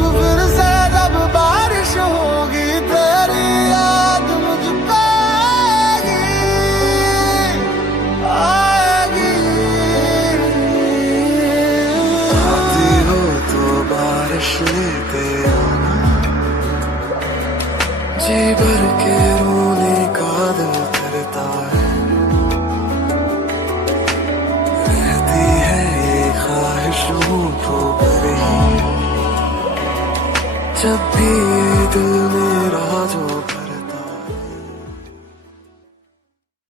अब फिर से जब बारिश होगी तेरी याद मुझ पे आएगी। आती हो तो बारिश लेते आना, जी भर के रोने का दिल करता है। रहती है ये ख्वाहिश होठों पर ही, जब भी ये दिल मेरा जो